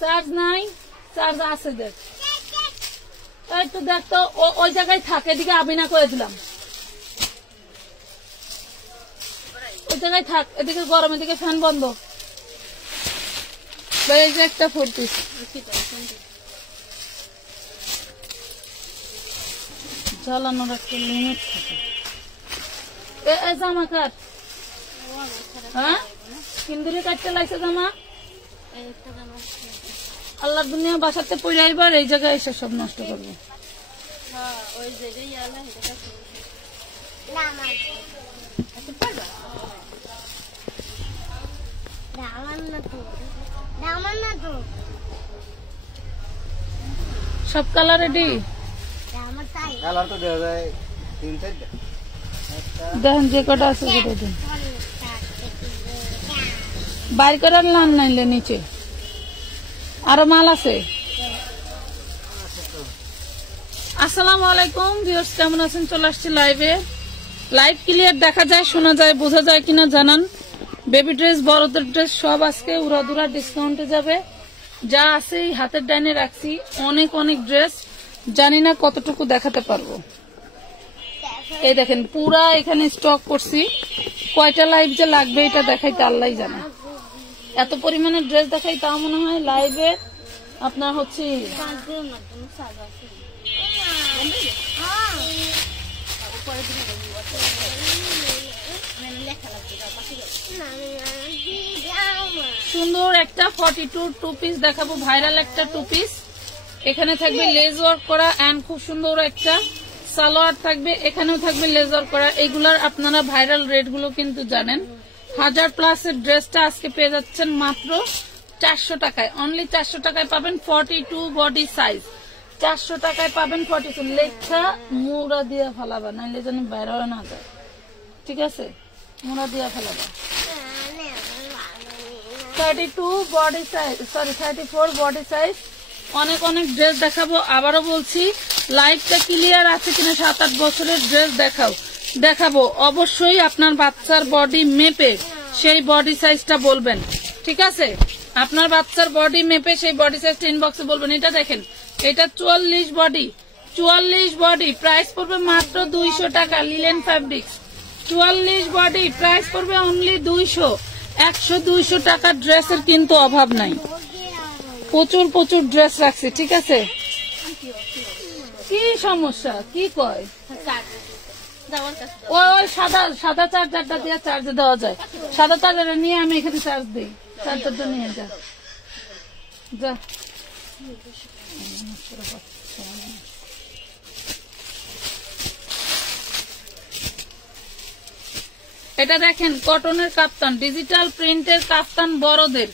Charge নাই, charge আছে দেখ, একটু দেখ তো ওই জায়গায় থাকে, এদিকে আবিনা করে দিলাম, ওই জায়গায় থাক, এদিকে গরম, এদিকে ফ্যান বন্ধ। এই যে একটা 4 পিস জ্বালানোর একটা লিমিট থাকে। জামা কাট, হ্যাঁ কিন্দুরি কাটতে লাগছে জামা। আল্লাহ দুনিয়া বাসাতে পড়ে আইবার এই জায়গায় এসে সব নষ্ট করবে। সব কালার রেডি, দেখেন যে কটা আছে বাইর করার লান নাইলে নিচে আরো মাল আছে। আসসালামু আলাইকুম ভিউয়ার্স, কেমন আছেন? চলে আসছি লাইভে। লাইভ ক্লিয়ার দেখা যায়, শোনা যায়, বোঝা যায় কিনা জানান। বেবি ড্রেস, বড়দের ড্রেস সব আজকে উড়াদুরা ডিসকাউন্টে যাবে। যা আছে হাতের ডাইনে রাখছি, অনেক অনেক ড্রেস, জানি না কতটুকু দেখাতে পারবো। এই দেখেন পুরা এখানে স্টক করছি, কয়টা লাইভ যে লাগবে এটা দেখাইতে আল্লাহ জানে। এত পরিমাণে ড্রেস দেখাই তা মনে হয় লাইভে আপনার হচ্ছে সুন্দর একটা 42 টু পিস দেখাবো, ভাইরাল একটা 2 পিস। এখানে থাকবে লেজ ওয়ার্ক করা এন্ড খুব সুন্দর একটা সালোয়ার থাকবে, এখানেও থাকবে লেজ ওয়ার্ক করা। এগুলার আপনারা ভাইরাল রেট গুলো কিন্তু জানেন। 1000+ এর ড্রেসটা আজকে পেয়ে যাচ্ছেন মাত্র 400 টাকায়। অনলি 400 টাকায় পাবেন 42 বডি সাইজ। 400 টাকায় পাবেন 42। লেখা মুড়া দিয়া ফেলাবা, নাইলে যেন বাইরে না যায়, ঠিক আছে? মুড়া দিয়া ফেলাবা। 32 body size, sorry 34 body size. অনেক অনেক ড্রেস দেখাবো। আবারও বলছি, লাইভটা ক্লিয়ার আছে কিনা, 7-8 বছরের ড্রেস দেখাবো। অবশ্যই আপনার বাচ্চার বডি মেপে সেই বডি সাইজটা বলবেন, ঠিক আছে? আপনার বাচ্চার বডি মেপে সেই বডি সাইজটা ইনবক্সে বলবেন। এটা দেখেন, এটা 44 বডি, 44 বডি, প্রাইস পড়বে মাত্র 200 টাকা। লিলেন ফ্যাব্রিক্স, 44 বডি, প্রাইস পড়বে অনলি 200। 100-200 টাকার ড্রেসের কিন্তু অভাব নাই। প্রচুর প্রচুর ড্রেস রাখছি, ঠিক আছে? কি সমস্যা, কি কয়? ওই সাদা চার্জারটা দিয়ে চার্জ দেওয়া যায়। সাদা চার্জার নিয়ে আমি এখানে চার্জ দিই। চার্জারটা নিয়ে যা যা। এটা দেখেন কটনের কাপ্তান, ডিজিটাল প্রিন্টের কাপ্তান বড়দের,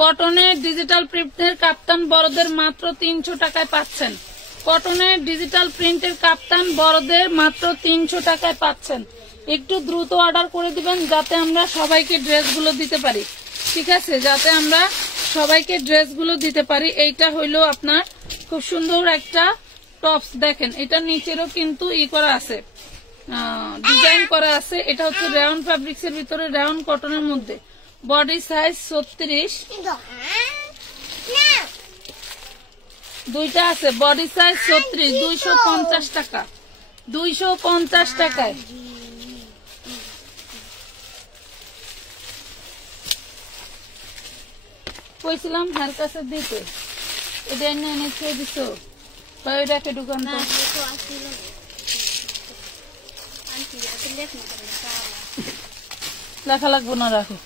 কটনের ডিজিটাল প্রিন্টের কাপ্তান বড়দের মাত্র 300 টাকায় পাচ্ছেন। কটনের ডিজিটাল প্রিন্টের কাপ্তান বড়দের মাত্র 300 টাকায় পাচ্ছেন। একটু দ্রুত অর্ডার করে দিবেন যাতে আমরা সবাইকে ড্রেসগুলো দিতে পারি, ঠিক আছে? যাতে আমরা সবাইকে ড্রেসগুলো দিতে পারি। এইটা হইলো আপনার খুব সুন্দর একটা টপস, দেখেন এটা নিচেরও কিন্তু করা আছে, ডিজাইন করা আছে। এটা হচ্ছে রেয়ন ফ্যাব্রিক্স এর ভিতরে, রেয়ন কটনের মধ্যে। বডি সাইজ 36, দুইটা আছে। বডি সাইজ 36, 250 টাকা, 250 টাকায়। কইছিলাম হার কাছে দিতে, এটা এনে খেয়ে দিত, ওইটাকে দোকান লেখা লাগবো না, রাখো।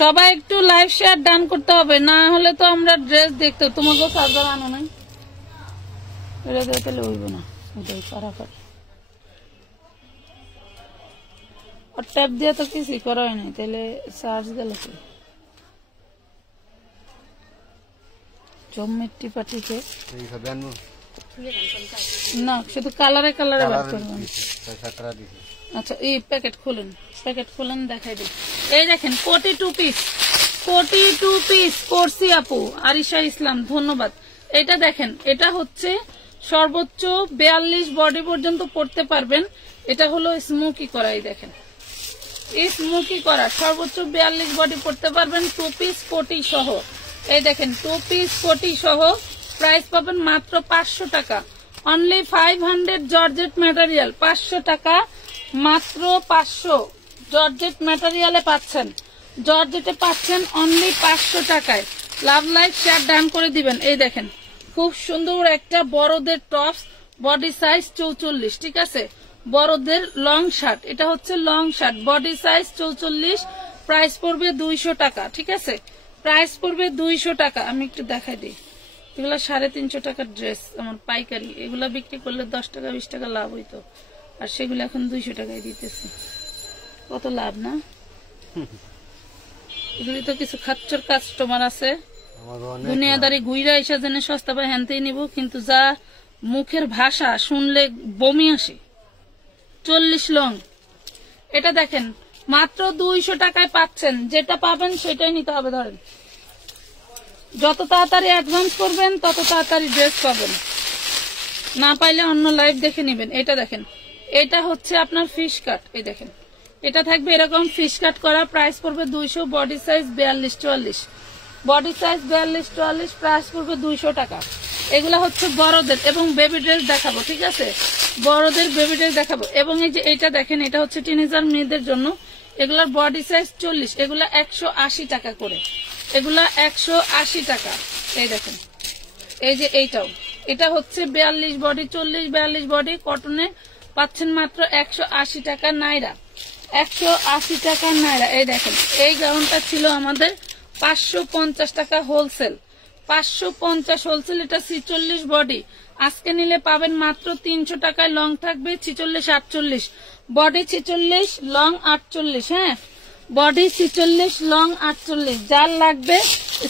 সবাই একটু লাইভ শেয়ার ডান করতে হবে, না হলে তো আমরা ড্রেস দেখতে। তোমাকেও চার্জার আনো নাই, এটা দিয়ে তাহলে হইব না। ওটাই পারাফাট ট্যাপ দিয়ে তো কিছুই করা হয় নাই, তাহলে চার্জ দিলে কি জম্মেটি পাটিকে না, শুধু কালারে কালারে বার করবেন। আচ্ছা এই প্যাকেট খুলেন দেখাই দিই। এই দেখেন 42 পিস, 42 পিস করছি আপু আরিশা ইসলাম, ধন্যবাদ। এটা দেখেন, এটা হচ্ছে সর্বোচ্চ 42 বডি পর্যন্ত পড়তে পারবেন। এটা হলো স্মোকি করা, এই দেখেন এই স্মোকি করা, সর্বোচ্চ 42 বডি পড়তে পারবেন, 2 পিস কোটি সহ। এই দেখেন 2 পিস কোটি সহ, প্রাইস পাবেন মাত্র 500 টাকা, অনলি 500 জর্জেট ম্যাটেরিয়াল, 500 টাকা মাত্র, 500 জর্জেট ম্যাটেরিয়ালে পাচ্ছেন, জর্জেটে পাচ্ছেন অনলি 500 টাকায়। লাভ লাইক শেয়ার ডান করে দিবেন। এই দেখেন খুব সুন্দর একটা বড়দের টপস, বডি সাইজ 44, ঠিক আছে, বড়দের লং শার্ট, এটা হচ্ছে long shirt, body size 44, price পড়বে 200 টাকা, ঠিক আছে, প্রাইস পড়বে 200 টাকা। আমি একটু দেখাই দিই, এগুলা 350 টাকার ড্রেস আমার পাইকারি, এগুলা বিক্রি করলে 10 টাকা 20 টাকা লাভ হইতো, আর সেগুলো এখন 200 টাকায় দিতেছে, কত লাভ না? এগুলি তো কিছু খাচ্চর কাস্টমার আছে, দুনিয়াদারি ঘুইরা এসে জেনে সস্তা পায় হ্যানতেই নিব, কিন্তু যা মুখের ভাষা শুনলে বমি আসে। 40 লং, এটা দেখেন মাত্র 200 টাকায় পাচ্ছেন, যেটা পাবেন সেটাই নিতে হবে। ধরেন যত তাড়াতাড়ি অ্যাডভান্স করবেন তত তাড়াতাড়ি ড্রেস পাবেন, না পাইলে অন্য লাইভ দেখে নেবেন। এটা দেখেন, এটা হচ্ছে আপনার ফিশ কাট, এই দেখেন এটা থাকবে এরকম ফিশ কাট করা, প্রাইস পড়বে 200, body size 42-44, body size 42-44, price পড়বে 200 টাকা। এগুলা হচ্ছে বড়দের, এবং বেবি ড্রেস দেখাবো, ঠিক আছে, বড়দের বেবি ড্রেস দেখাবো। এবং এই যে এটা দেখেন, এটা হচ্ছে টিনেজার মেয়েদের জন্য, এগুলার বডি সাইজ 40, এগুলা 180 টাকা করে, এগুলা 180 টাকা। এই দেখেন এই যে এইটাও, এটা হচ্ছে 42 বডি, 40-42 বডি, কটনে পাচ্ছেন মাত্র 180 টাকা নাইরা, 180 টাকা নাইরা। এই দেখেন এই গাউনটা ছিল আমাদের 550 টাকা হোলসেল, 550 হোলসেল, এটা 46 বডি, আজকে নিলে পাবেন মাত্র 300 টাকায়। লং থাকবে 46-48, বডি 46, লং 48, হ্যাঁ বডি 46, লং 48, যার লাগবে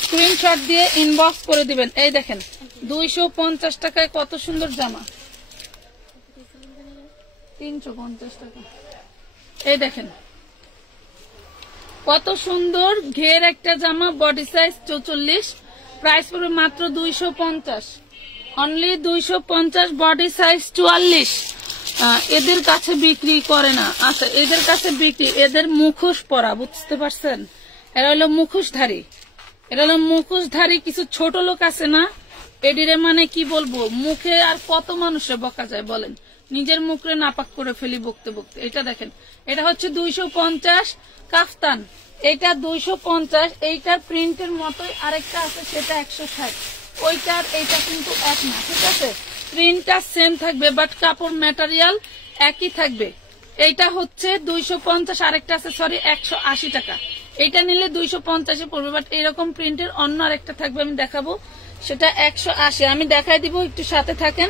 স্ক্রিনশট দিয়ে ইনবক্স করে দিবেন। এই দেখেন 250 টাকায় কত সুন্দর জামা, 350 টাকা। এই দেখেন কত সুন্দর ঘের একটা জামা, বডি সাইজ 44, প্রাইস পড়বে মাত্র 250, অনলি 250, বডি সাইজ 44। এদের কাছে বিক্রি করে না, আচ্ছা এদের কাছে বিক্রি, এদের মুখোশ পরা, বুঝতে পারছেন, এরা হলো মুখোশধারী, এরা হলো মুখোশধারী। কিছু ছোট লোক আছে না, এডিরে মানে কি বলবো, মুখে আর কত মানুষে বকা যায় বলেন, নিজের মুখে নাপাক করে ফেলি বকতে বকতে। এটা দেখেন, এটা হচ্ছে 250 কাফতান, এটা 250, এইটার প্রিন্টের মতোই আরেকটা আছে সেটা 160, ওইটার এইটা কিন্তু এক না, ঠিক আছে, প্রিন্টটা সেম থাকবে বাট কাপড় ম্যাটেরিয়াল একই থাকবে। এইটা হচ্ছে 250, আরেকটা আছে সরি 180 টাকা, এইটা নিলে 250 পড়বে, বাট এরকম প্রিন্টের অন্য আরেকটা থাকবে, আমি দেখাবো, সেটা 180। আমি দেখাই দিব, একটু সাথে থাকেন,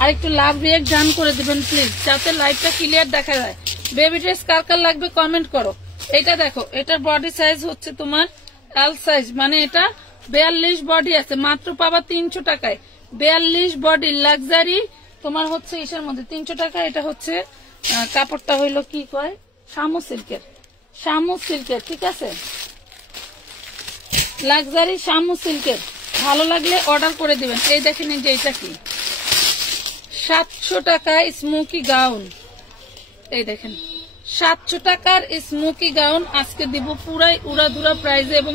আর একটু লাভ রিয়েক্ট ডান করে দিবেন প্লিজ, যাতে লাইভটা ক্লিয়ার দেখা যায়। বেবি ড্রেস কার কার লাগবে কমেন্ট করো। এটা দেখো, এটার বডি সাইজ হচ্ছে তোমার এল সাইজ, মানে এটা 42 বডি আছে, মাত্র পাবা 300 টাকায়, 42 বডি লাক্সারি তোমার হচ্ছে ইসের মধ্যে 300 টাকা। এটা হচ্ছে কাপড়টা হইলো কি কয়, শামু সিল্কের, শামু সিল্কের, ঠিক আছে, লাক্সারি শামু সিল্কের, ভালো লাগলে অর্ডার করে দিবেন। এই দেখেন যে এটা কি 700 টাকায় স্মোকি গাউন, এই দেখেন 700 টাকার স্মোকি গাউন আজকে দিব পুরাই উড়াধুরা প্রাইজে, এবং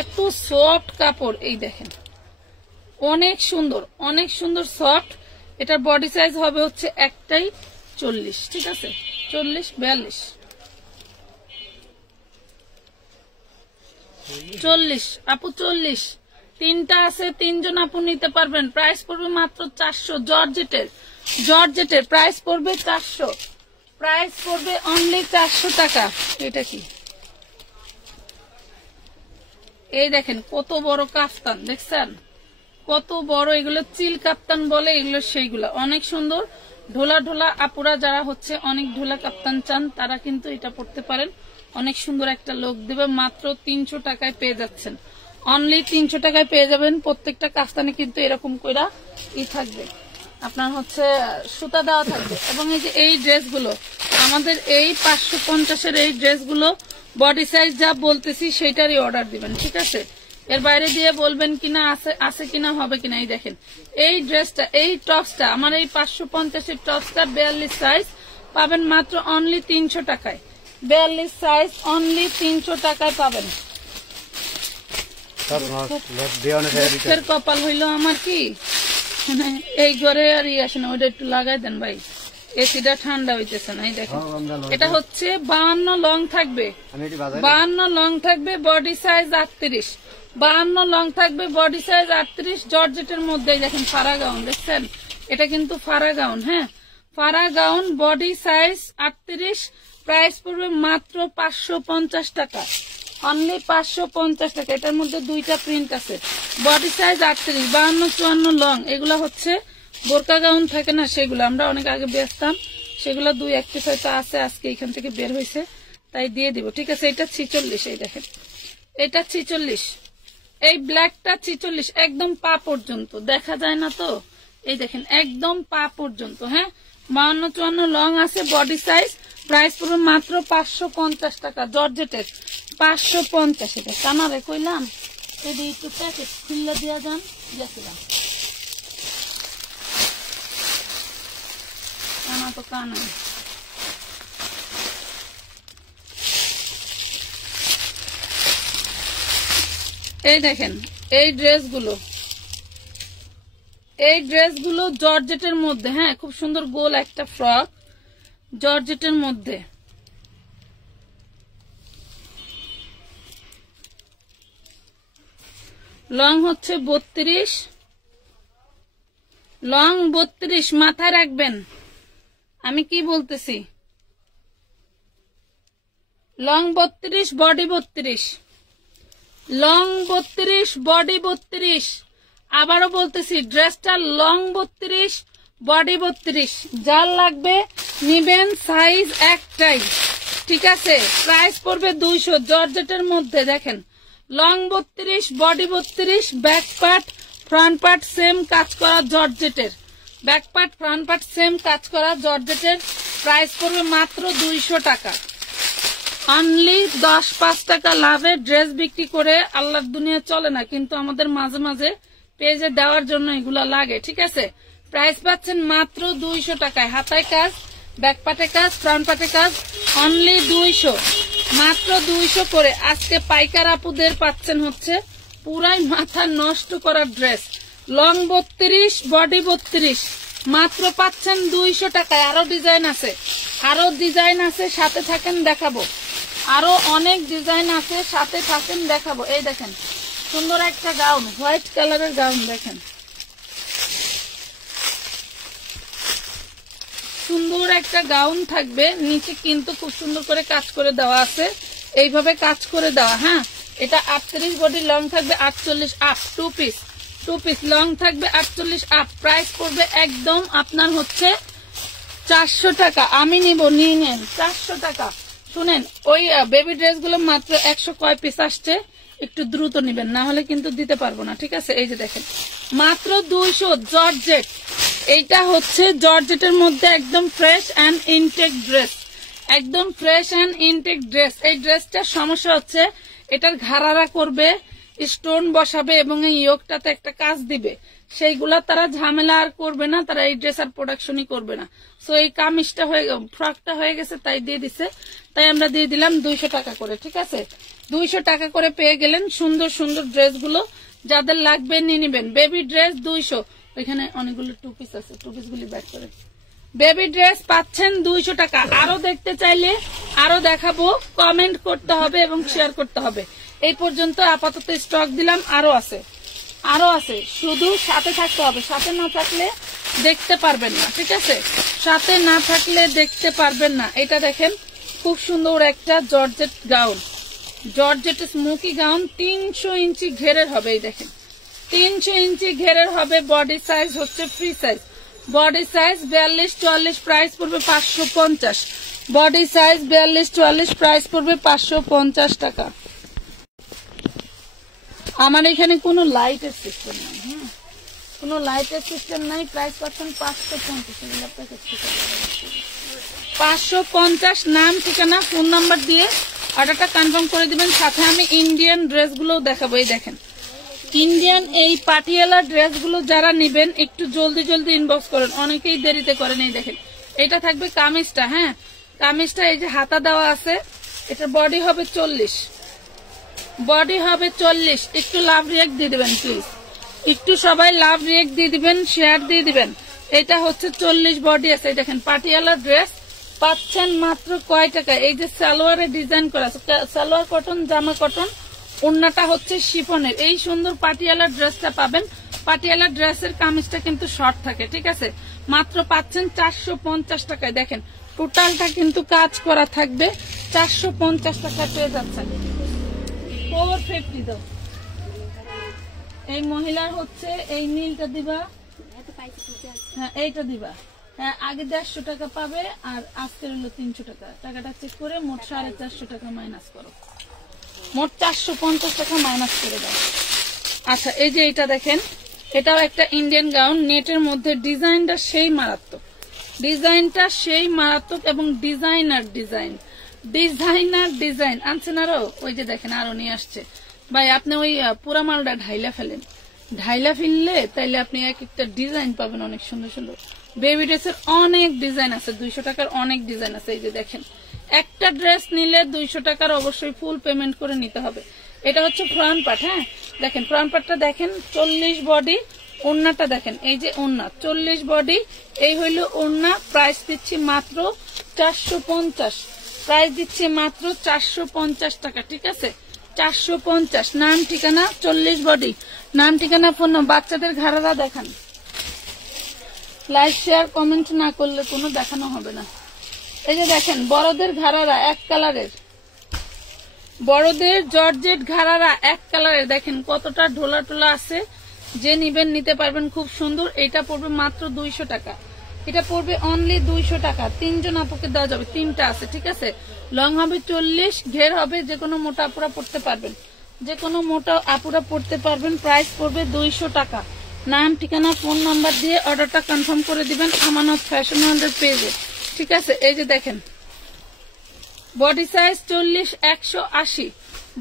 এত সফট কাপড়, এই দেখেন অনেক সুন্দর, অনেক সুন্দর সফট। এটার বডি সাইজ হবে হচ্ছে একটাই 40, ঠিক আছে, 40-42, 40 আপু 40, তিনটা আছে, তিনজন আপু নিতে পারবেন, প্রাইস পড়বে মাত্র 400, জর্জেটের, জর্জেটের প্রাইস পড়বে 400, প্রাইস পড়বে অনলি 400 টাকা। এটা কি, এই দেখেন কত বড় কাফতান, দেখছেন কত বড়, এগুলো চিল কাপ্তান বলে, এগুলো সেইগুলা অনেক সুন্দর। ঢোলা ঢোলা আপুরা যারা হচ্ছে অনেক ঢোলা কাপ্তান চান তারা কিন্তু এটা পড়তে পারেন, অনেক সুন্দর একটা লুক দেবে, মাত্র 300 টাকায় পেয়ে যাচ্ছেন, অনলি 300 টাকায় পেয়ে যাবেন। প্রত্যেকটা কাফতানে কিন্তু এরকম কইরা ই থাকবে, আপনার হচ্ছে সুতা দেওয়া থাকবে। এবং এই যে এই ড্রেসগুলো আমাদের এই 550-এর এই ড্রেসগুলো বডি সাইজ যা বলতেছি সেটারই অর্ডার দিবেন, ঠিক আছে, এর বাইরে দিয়ে বলবেন কিনা আছে কিনা হবে কিনা। এই দেখেন এই ড্রেসটা, এই টপসটা, আমার এই 550 টপসটা 42 সাইজ পাবেন মাত্র অনলি 300 টাকায়। 42 সাইজ অনলি 300 টাকায় পাবেন। কপাল হইল আমার কি এই ঘরে আর আসে না, ওইটা একটু লাগাই দেন ভাই, এসিটা ঠান্ডা হইতেছে না। এই দেখেন এটা হচ্ছে 52 লং থাকবে, 52 লং থাকবে, বডি সাইজ 38, 52 লং থাকবে, বডি সাইজ 38, জর্জেটের মধ্যে। দেখেন ফারা গাউন দেখছেন, এটা কিন্তু ফারা গাউন। হ্যাঁ, ফারা গাউন, বডি সাইজ 38, প্রাইস পড়বে মাত্র 550 টাকা, অনলি 550 টাকা। এটার মধ্যে দুইটা প্রিন্ট আছে, বডি সাইজ 38, 52, 54 লং। এগুলা হচ্ছে বোরকা গাউন থাকে না, সেগুলো আমরা অনেক আগে বেচতাম, সেগুলো 2-1 পিস হয়তো আছে, আজকে এখান থেকে বের হয়েছে তাই দিয়ে দিব। ঠিক আছে, এটা 46, এই দেখেন এটা 46, এই ব্ল্যাকটা 46, একদম পা পর্যন্ত, দেখা যায় না তো, এই দেখেন একদম পা পর্যন্ত। হ্যাঁ, 52, 54 লং আছে, বডি সাইজ, প্রাইস পড়বে মাত্র 550 টাকা, জর্জেটের 550। এটা কানারে কইলাম এই একটু প্যাকেট খুললে দিয়ে যান, গেছিলাম কানা তো কানা। এই দেখেন এই ড্রেসগুলো, এই ড্রেসগুলো জর্জেটের মধ্যে। হ্যাঁ, খুব সুন্দর গোল একটা ফ্রক জর্জেটের মধ্যে। লং হচ্ছে 32, লং 32, মাথায় রাখবেন আমি কি বলতেছি, লং 32, বডি 32, লং 32, বডি 32। আবারও বলতেছি ড্রেসটা লং 32, বডি 32, যার লাগবে নিবেন, সাইজ একটাই। ঠিক আছে, প্রাইস পড়বে 200, জর্জেটের মধ্যে। দেখেন long 32, body 32, back part front part same কাজ করা জর্জেটের, back part front part same কাজ করা জর্জেটের। প্রাইস পড়বে মাত্র 200 টাকা, অনলি 10-5 টাকা লাভে ড্রেস বিক্রি করে আল্লাহর দুনিয়া চলে না, কিন্তু আমাদের মাঝে মাঝে পেজে দেওয়ার জন্য এগুলা লাগে। ঠিক আছে, প্রাইস পাচ্ছেন মাত্র 200 টাকায়, হাতায় কাজ, ব্যাক পার্টে কাজ, ফ্রন্ট পার্টে কাজ, অনলি 200, মাত্র 200 করে। আজকে পাইকার আপুদের পাচ্ছেন হচ্ছে পুরাই মাথা নষ্ট করার ড্রেস, লং 32, বডি 32, মাত্র পাচ্ছেন 200 টাকায়। আরো ডিজাইন আছে, আরো ডিজাইন আছে, সাথে থাকেন দেখাবো, আরো অনেক ডিজাইন আছে, সাথে থাকেন দেখাবো। এই দেখেন সুন্দর একটা গাউন, হোয়াইট কালারের গাউন, দেখেন সুন্দর একটা গাউন থাকবে, নিচে কিন্তু খুব সুন্দর করে কাজ করে দেওয়া আছে, এইভাবে কাজ করে দেওয়া। হ্যাঁ, এটা 38, বডি লং থাকবে 48 আপ, 2 পিস লং থাকবে 48 আপ। প্রাইস পড়বে একদম আপনার হচ্ছে 400 টাকা। আমি নিব, নিয়ে নেন 400 টাকা। শুনেন, ওই বেবি ড্রেস গুলো মাত্র 100 কয় পিস আসছে, একটু দ্রুত নিবেন, না হলে কিন্তু দিতে পারবো না। ঠিক আছে, এই যে দেখেন মাত্র 200, জর্জেট। এইটা হচ্ছে জর্জেটের মধ্যে একদম ফ্রেশ অ্যান্ড ইনটেক ড্রেস, একদম ফ্রেশ অ্যান্ড ইনটেক ড্রেস। এই ড্রেসটার সমস্যা হচ্ছে এটার ঘাড়ারা করবে, স্টোন বসাবে এবং এই ইয়োগটাতে একটা কাজ দিবে, সেইগুলা তারা ঝামেলা আর করবে না, তারা এই ড্রেস আর প্রোডাকশনই করবে না। সো এই কামিজটা ফ্রকটা হয়ে গেছে, তাই দিয়ে দিছে, তাই আমরা দিয়ে দিলাম 200 টাকা করে। ঠিক আছে, 200 টাকা করে পেয়ে গেলেন সুন্দর সুন্দর ড্রেসগুলো, যাদের লাগবে নিয়ে নিবেন। বেবি ড্রেস 200, ওইখানে অনেকগুলো 2 পিস আছে, 2 পিস গুলি ব্যাক করে। বেবি ড্রেস পাচ্ছেন 200 টাকা। আরো দেখতে চাইলে আরো দেখাবো, কমেন্ট করতে হবে এবং শেয়ার করতে হবে। এই পর্যন্ত আপাতত স্টক দিলাম, আরো আছে, আরো আছে, শুধু সাথে থাকতে হবে, সাথে না থাকলে দেখতে পারবেন না। ঠিক আছে, সাথে না থাকলে দেখতে পারবেন না। এটা দেখেন খুব সুন্দর একটা georgette gown, georgette smoky gown, 300 ইঞ্চি ঘেরের হবে। এই দেখেন 300 ইঞ্চি ঘেরের হবে, বডি সাইজ হচ্ছে free size, body size 42-44, price পড়বে 550, বডি সাইজ 42-44, প্রাইস পড়বে 550 টাকা। আমার এখানে কোনো লাইটের সিস্টেম নাই, হ্যাঁ কোনো লাইটের সিস্টেম নাই। প্রাইস পাচ্ছেন 550, নাম ঠিকানা ফোন নাম্বার দিয়ে অর্ডারটা কনফার্ম করে দিবেন। সাথে আমি ইন্ডিয়ান ড্রেসগুলোও দেখাবো। এই দেখেন ইন্ডিয়ান এই পাটিয়ালা ড্রেসগুলো যারা নেবেন একটু জলদি জলদি ইনবক্স করেন, অনেকেই দেরিতে করেন। এই দেখেন এটা থাকবে কামিজটা, হ্যাঁ কামিজটা এই যে হাতা দেওয়া আছে, এটা বডি হবে 40, বডি হবে 40। একটু লাভ রিয়েক্ট দিয়ে দিবেন প্লিজ, একটু সবাই লাভ রিয়েক্ট দিয়ে দিবেন, শেয়ার দিয়ে দিবেন। এটা হচ্ছে 40 বডি আছে। দেখেন পাটিয়ালা ড্রেস পাচ্ছেন মাত্র কয় টাকা। এই যে সালোয়ারে ডিজাইন করা আছে, সালোয়ার কটন, জামা কটন, ওড়নাটা হচ্ছে শিফনের। এই সুন্দর পাটিয়ালা ড্রেসটা পাবেন। পাটিয়ালা ড্রেসের কামিজটা কিন্তু শর্ট থাকে, ঠিক আছে। মাত্র পাচ্ছেন 450 টাকায়। দেখেন টোটালটা কিন্তু কাজ করা থাকবে, 450 টাকায় পেয়ে যাচ্ছেন। 450 দাও। এই মহিলার হচ্ছে এই নীলটা দিবা, হ্যাঁ এইটা দিবা। হ্যাঁ আগে 150 টাকা পাবে, আর আজকের হলো 300 টাকা। টাকাটা চেক করে মোট 450 টাকা মাইনাস করো, মোট 450 টাকা মাইনাস করে দাও। আচ্ছা এই যে এটা দেখেন, এটাও একটা ইন্ডিয়ান গাউন, নেটের মধ্যে। ডিজাইনটা সেই মারাত্মক, ডিজাইনটা সেই মারাত্মক, এবং ডিজাইনার ডিজাইন, ডিজাইনার ডিজাইন আনছেন আরো। ওই যে দেখেন আরো নিয়ে আসছে ভাই। আপনি ওই পুরা মালটা ঢাইলা ফেলেন, ঢাইলা ফেললে তাইলে আপনি এক একটা ডিজাইন পাবেন অনেক সুন্দর সুন্দর। বেবি ড্রেসের অনেক ডিজাইন আছে, 200 টাকার অনেক ডিজাইন আছে। এই যে দেখেন একটা ড্রেস নিলে 200 টাকার অবশ্যই ফুল পেমেন্ট করে নিতে হবে। এটা হচ্ছে ফ্রন্ট পার্ট, হ্যাঁ দেখেন ফ্রন্ট পার্টটা দেখেন, 40 বডি। ওড়নাটা দেখেন, এই যে ওড়না 40 বডি, এই হইল ওড়না। প্রাইস দিচ্ছি মাত্র 450, প্রাইস দিচ্ছি মাত্র 450 টাকা, ঠিক আছে 450। নাম ঠিকানা, 40 বডি, নাম ঠিকানা, ফোন। বাচ্চাদের ঘাড়ারা দেখান, লাইক শেয়ার কমেন্ট না করলে কোনো দেখানো হবে না। এই যে দেখেন বড়দের ঘাড়ারা এক কালারের, বড়দের জর্জেট ঘাড়ারা এক কালারের। দেখেন কতটা ঢোলা টোলা আছে, যে নিবেন নিতে পারবেন, খুব সুন্দর। এটা পড়বে মাত্র 200 টাকা, এটা পড়বে অনলি 200 টাকা। 3 জন আপুকে দেওয়া যাবে, 3টা আছে, ঠিক আছে। লং হবে 40, ঘের হবে, যে কোনো মোটা আপুরা পড়তে পারবেন, যে কোনো মোটা আপুরা পড়তে পারবেন। প্রাইস পড়বে 200 টাকা। নাম ঠিকানা ফোন নাম্বার দিয়ে অর্ডারটা কনফার্ম করে দিবেন আমানত ফ্যাশন ওয়ার্ল্ডের পেজে, ঠিক আছে। এই যে দেখেন বডি সাইজ 40 180,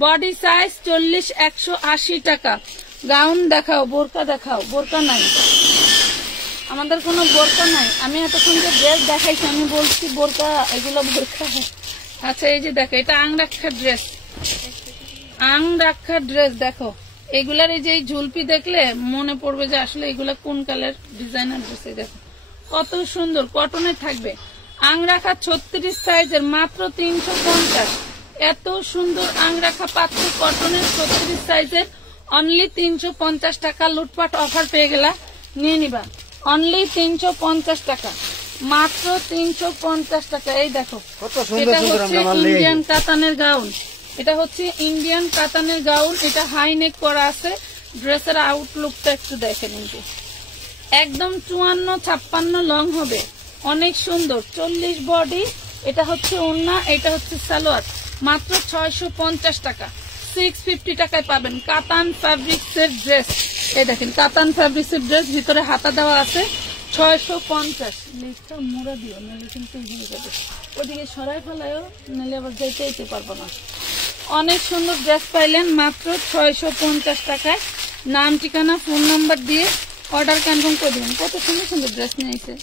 বডি সাইজ 40 180 টাকা। গাউন দেখাও, বোরকা দেখাও। বোরকা নাই, আমাদের কোনো বোরকা নাই। আমি এতক্ষণ যে ড্রেস দেখাইছি আমি বলছি বোরকা, এগুলো বোরকা। আচ্ছা এই যে দেখো, এটা আংরাক্ষা ড্রেস, আংরাক্ষা ড্রেস। দেখো এগুলার এই যে ঝুলপি দেখলে মনে পড়বে যে আসলে এগুলা কোন কালার ডিজাইনার ড্রেস। দেখো কত সুন্দর, কটনে থাকবে। আংরাখা 36 সাইজের, মাত্র 350। এত সুন্দর আংরাখা পাচ্ছ কটনের 36 সাইজের, অনলি 350 টাকা। লুটপাট অফার পেয়ে গেলা, নিয়ে নিবা, অনলি 350 টাকা, মাত্র 350 টাকা। এই দেখো এটা হচ্ছে ইন্ডিয়ান কাতানের গাউন, এটা হচ্ছে ইন্ডিয়ান কাতানের গাউন। এটা হাই নেক করা আছে। ড্রেসের আউটলুকটা একটু দেখে নিন, একদম 54-56 লং হবে, অনেক সুন্দর। 40 বডি, এটা হচ্ছে ওড়না, এটা হচ্ছে সালোয়ার। মাত্র 650 টাকা, 650 টাকায় পাবেন কাতান ফ্যাব্রিক্স এর ড্রেস। এই দেখেন কাতান ফ্যাব্রিক্স এর ড্রেস, ভিতরে হাতা দেওয়া আছে। 650। লিস্টটা মুড়া দিও, নাহলে কিন্তু হয়ে যাবে। ওদিকে সরাই ফেলায়ও, নাহলে আবার যেতে পারবো না। অনেক সুন্দর ড্রেস পাইলেন মাত্র 650 টাকায়। নাম ঠিকানা ফোন নাম্বার দিয়ে অর্ডার কনফার্ম করে দিবেন। কত সুন্দর সুন্দর ড্রেস নিয়ে এসে।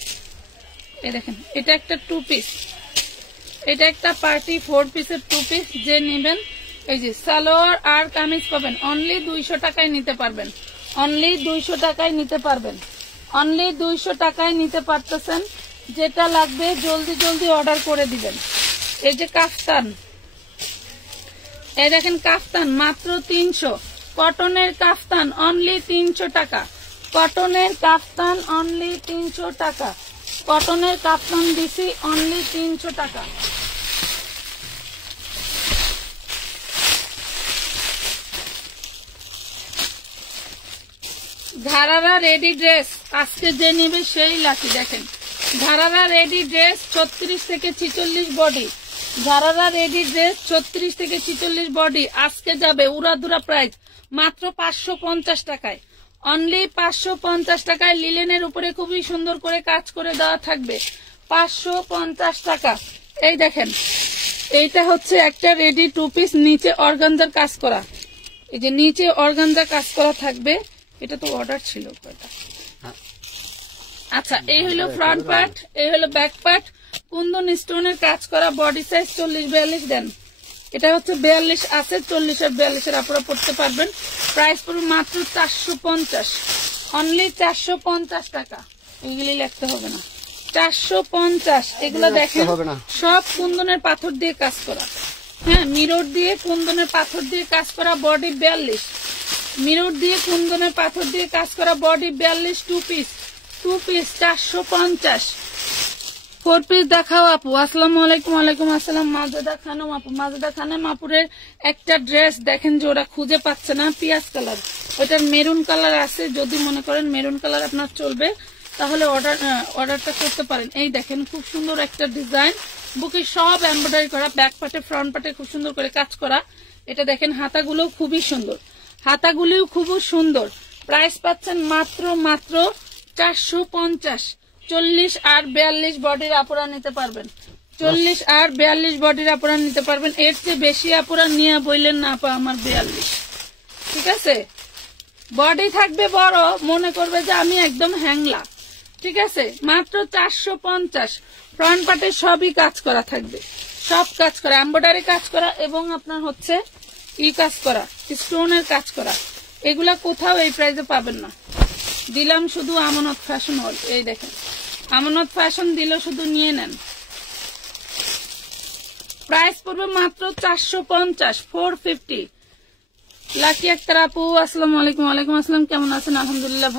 এই দেখেন এটা একটা 2 পিস, এটা একটা পার্টি 4 পিসের 2 পিস। যে নেবেন এই যে সালোয়ার আর কামিজ পাবেন, অনলি 200 টাকায় নিতে পারবেন, অনলি 200 টাকায় নিতে পারবেন, অনলি 200 টাকায় নিতে পারতেছেন। যেটা লাগবে জলদি জলদি অর্ডার করে দিবেন। এই যে কাফতান, এই দেখেন কাফতান মাত্র 300, কটনের কাফতান অনলি 300 টাকা, কটনের কাফতান অনলি 300 টাকা, কটনের কাফতান দিছি অনলি 300 টাকা। ঘাড়ারা রেডি ড্রেস, আজকে যে নিবে সেই লাকি। দেখেন ঘাড়ারা রেডি ড্রেস 36 থেকে 46 বডি, ঘাড়ারা রেডি ড্রেস 36 থেকে 46 বডি। আজকে যাবে উড়াধুরা প্রাইস মাত্র 550 টাকায়, অনলি 550 টাকায়। লিলেনের উপরে খুবই সুন্দর করে কাজ করে দেওয়া থাকবে, 550 টাকা। এই দেখেন এইটা হচ্ছে একটা রেডি 2 পিস, নিচে অর্গানজার কাজ করা। এই যে নিচে অর্গানজা কাজ করা থাকবে, এটা তো অর্ডার ছিল কয়টা। আচ্ছা, এই হলো ফ্রন্ট পার্ট, এই হলো ব্যাক পার্ট, কুন্দন স্টোনের কাজ করা, বডি সাইজ 40-42 দেন। এটা হচ্ছে 42 আছে, 40 আর 42 আপনারা পড়তে পারবেন। প্রাইস পড়বে মাত্র 450, অনলি 450 টাকা। এইগুলি লিখতে হবে না, 450। এগুলো দেখেন সব কুন্দনের পাথর দিয়ে কাজ করা, হ্যাঁ মিরর দিয়ে কুন্দনের পাথর দিয়ে কাজ করা, বডি 42, মিরর দিয়ে কুন্দনের পাথর দিয়ে কাজ করা, বডি 42, 2 পিস 450। 4 পিস দেখাও আপু। আসসালামু আলাইকুম। ওয়ালাইকুম আসসালাম। মাজেদা খানম আপু, মাজেদা খানম আপুরের একটা ড্রেস দেখেন যে ওরা খুঁজে পাচ্ছে না, পিয়াজ কালার, ওইটার মেরুন কালার আছে। যদি মনে করেন মেরুন কালার আপনার চলবে তাহলে অর্ডারটা করতে পারেন। এই দেখেন খুব সুন্দর একটা ডিজাইন, বুকে সব এমব্রয়ডারি করা, ব্যাক পার্টে ফ্রন্ট পার্টে খুব সুন্দর করে কাজ করা। এটা দেখেন হাতাগুলো খুবই সুন্দর, হাতাগুলিও খুব সুন্দর। প্রাইস পাচ্ছেন মাত্র 450। 40 আর 42 বডির আপুরা নিতে পারবেন, 40 আর 42 বডির আপুরা নিতে পারবেন। এর চেয়ে বেশি আপুরা নিয়ে বললেন না আপা আমার 42, ঠিক আছে। বডি থাকবে বড়, মনে করবে যে আমি একদম হ্যাংলা, ঠিক আছে। মাত্র 450। ফ্রন্ট পার্টে সবই কাজ করা থাকবে, সব কাজ করা, এমব্রয়ডারি কাজ করা এবং আপনার হচ্ছে কাজ করা, স্টোনের কাজ করা। এগুলা কোথাও এই প্রাইসে পাবেন না। দিলাম শুধু আমানত ফ্যাশন হল। এই দেখেন আমানত ফ্যাশন দিল, শুধু নিয়ে নেন। প্রাইস পড়বে মাত্র 450, 450। লাকি আক্তার আপু, আসসালামু আলাইকুম। ওয়ালাইকুম আসসালাম। কেমন আছেন? আলহামদুলিল্লাহ